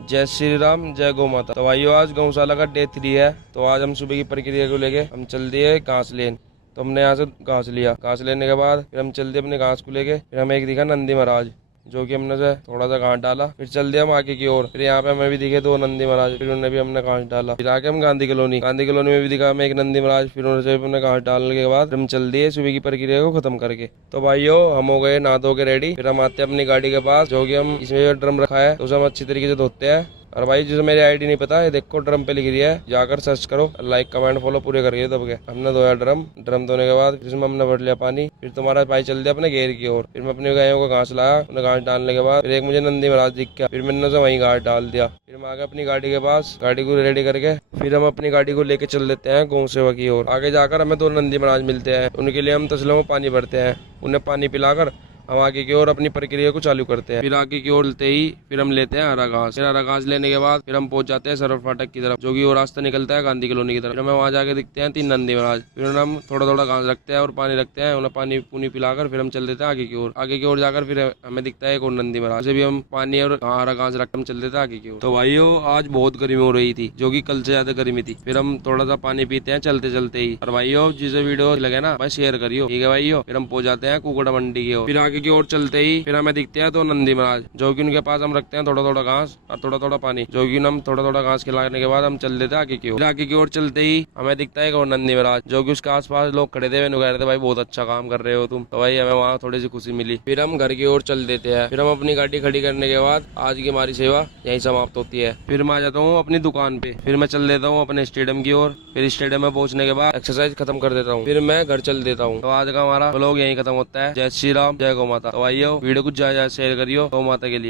जय श्री राम, जय गौ माता। तो भाइयों आज गौशाला का डे 3 है। तो आज हम सुबह की प्रक्रिया को लेके हम चल दिए घास लेन। तो हमने यहाँ से घास लिया। घास लेने के बाद फिर हम चल दिए अपने घास को लेके। फिर हमें एक दिखा नंदी महाराज, जो कि हमने से थोड़ा सा घास डाला। फिर चल दिया हम आगे की ओर। फिर यहाँ पे हमें भी दिखे 2 नंदी महाराज, फिर उन्हें भी हमने घास डाला। फिर आके हम गांधी कॉलोनी में भी दिखा हमें एक नंदी महाराज, फिर उन्हें भी हमने घास डालने के बाद हम चल दिए सुबह की प्रक्रिया को खत्म करके। तो भाइयों हम हो गए नहा धो के रेडी। फिर हम आते हैं अपनी गाड़ी के पास, जो कि हम इसमें जो ड्रम रखा है तो उसे हम अच्छी तरीके से धोते हैं। और भाई जिसे मेरी आईडी नहीं पता है, देखो ड्रम पे लिख रही है, जाकर सर्च करो, लाइक कमेंट फॉलो पूरे करिए दब के। हमने धोया ड्रम धोने के बाद इसमें हमने भर लिया पानी। फिर तुम्हारा भाई चल दिया अपने घेर की ओर। फिर मैं अपनी गायों को घास लाया। उन्हें घास डालने के बाद फिर एक मुझे नंदी महाराज दिख गया। फिर मैंने उसे वहीं घास डाल दिया। फिर मैं आगे अपनी गाड़ी के पास, गाड़ी को रेडी करके फिर हम अपनी गाड़ी को लेके चल देते हैं गौ सेवा की ओर। आगे जाकर हमें 2 नंदी महाराज मिलते हैं। उनके लिए हम तसलों में पानी भरते हैं। उन्हें पानी पिलाकर हम आगे की ओर अपनी प्रक्रिया को चालू करते हैं। फिर आगे की ओर लेते ही फिर हम लेते हैं हरा घास। फिर हरा घास लेने के बाद फिर हम पहुंच जाते हैं सरवर फाटक की तरफ, जो कि वो रास्ता निकलता है गांधी कॉलोनी की तरफ। फिर हमें वहां जाके दिखते हैं 3 नंदी महाराज। फिर उन्हें हम थोड़ा थोड़ा घास रखते हैं और पानी रखते हैं। उन्हें पानी पुनी पिलाकर फिर हम चल देते हैं आगे की ओर। आगे की ओर जाकर फिर हमें दिखता है एक और नंदी महाराज, उसे भी हम पानी और हरा घास रख हम चल देते हैं आगे की ओर। तो भाइयों आज बहुत गर्मी हो रही थी, जो कि कल से ज्यादा गर्मी थी। फिर हम थोड़ा सा पानी पीते हैं चलते चलते ही। और भाइयों जिसे वीडियो लगे ना भाई शेयर करियो, ठीक है भाइयों। फिर हम पहुंच जाते हैं कुकड़ा मंडी की ओर। फिर आगे की ओर चलते ही फिर हमें दिखते हैं 2 नंदी महाराज, जो कि उनके पास हम रखते हैं थोड़ा थोड़ा घास और थोड़ा थोड़ा पानी, जो कि हम थोड़ा थोड़ा घास खिलाने के बाद हम चल देते हैं आगे की ओर। आगे की ओर चलते ही हमें दिखता है एक और नंदी महाराज, जो कि उसके आसपास लोग खड़े थे, कह रहे थे भाई बहुत अच्छा काम कर रहे हो तुम। तो भाई हमें वहाँ थोड़ी सी खुशी मिली। फिर हम घर की ओर चल देते हैं। फिर हम अपनी गाड़ी खड़ी करने के बाद आज की हमारी सेवा यही समाप्त होती है। फिर मैं आ जाता हूँ अपनी दुकान पे। फिर मैं चल देता हूँ अपने स्टेडियम की ओर। फिर स्टेडियम में पहुंचने के बाद एक्सरसाइज खत्म कर देता हूँ। फिर मैं घर चल देता हूँ। तो आज का हमारा व्लॉग यही खत्म होता है। जय श्री राम, जय गौ माता। तो आइयो वीडियो को ज्यादा शेयर करियो गौ माता के लिए।